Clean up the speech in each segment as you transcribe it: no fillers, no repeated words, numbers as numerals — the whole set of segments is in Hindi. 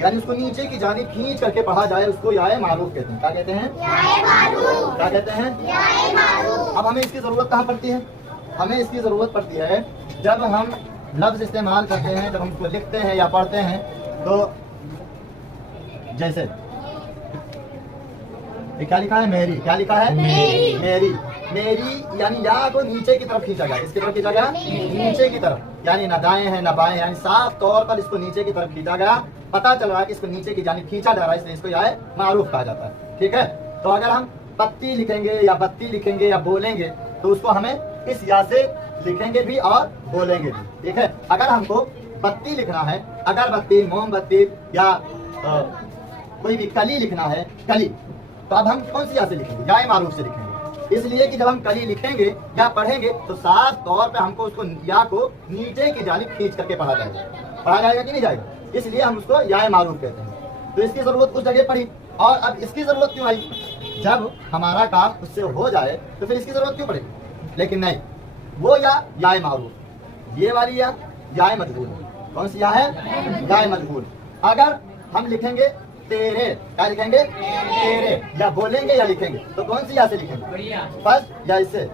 यानी उसको नीचे की जानिब खींच करके पढ़ा जाए, उसको याए मारूफ कहते हैं। क्या कहते हैं? क्या कहते हैं? अब हमें इसकी जरूरत कहाँ पड़ती है? हमें इसकी जरूरत पड़ती है जब हम लफ्ज इस्तेमाल करते हैं, जब हम उसको लिखते हैं या पढ़ते हैं। तो जैसे क्या लिखा है? मेरी। क्या लिखा है? मेरी। मेरी यानी या को नीचे की तरफ खींचा गया। इसकी तरफ खींचा गया, नीचे की तरफ, यानी न दाएं है न बाएं, यानी साफ तौर पर इसको नीचे की तरफ खींचा गया। पता चल रहा है कि इसको नीचे की जानिब खींचा जा रहा है, इसलिए इसको याए मारूफ कहा जाता है। ठीक है, तो अगर हम पत्ती लिखेंगे या बत्ती लिखेंगे या बोलेंगे तो उसको हमें इस या से लिखेंगे भी और बोलेंगे भी। ठीक है, अगर हमको बत्ती लिखना है, अगरबत्ती, मोमबत्ती या कोई भी कली लिखना है, कली, तो अब हम कौन सी या से लिखेंगे? याए मारूफ से लिखेंगे। इसलिए कि जब हम कली लिखेंगे या पढ़ेंगे तो साफ तौर पे हमको उसको या को नीचे की जानिब खींच करके पढ़ा जाएगा। पढ़ा जाएगा कि नहीं जाएगा? इसलिए हम उसको याए मारूफ कहते हैं। तो इसकी जरूरत उस जगह पड़ी, और अब इसकी जरूरत क्यों आई? जब हमारा काम उससे हो जाए तो फिर इसकी जरूरत क्यों पड़ेगी? लेकिन नहीं, वो याए मारूफ, ये वाली याए मजबूर। कौन सी या है? याए मजबूर। अगर हम लिखेंगे तेरे, क्या लिखेंगे? तेरे, या बोलेंगे या लिखेंगे तो कौन सी या से लिखेंगे? फर्स्ट या इससे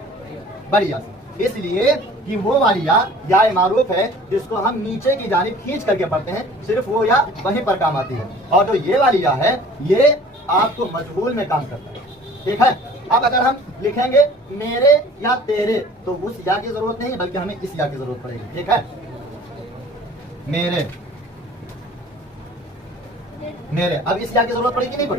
बड़ी या से। इसलिए कि वो वाली याए मारूफ है जिसको हम नीचे की जानिब खींच करके पढ़ते हैं, सिर्फ वो या वहीं पर काम आती है। और जो ये वाली या है ये आपको मजबूर में काम करता है। ठीक है, अब अगर हम लिखेंगे मेरे या तेरे तो उस या की जरूरत नहीं है, बल्कि हमें इस या की जरूरत पड़ेगी। ठीक है, मेरे, मेरे। अब इस या की जरूरत पड़ेगी नहीं पड़ेगी?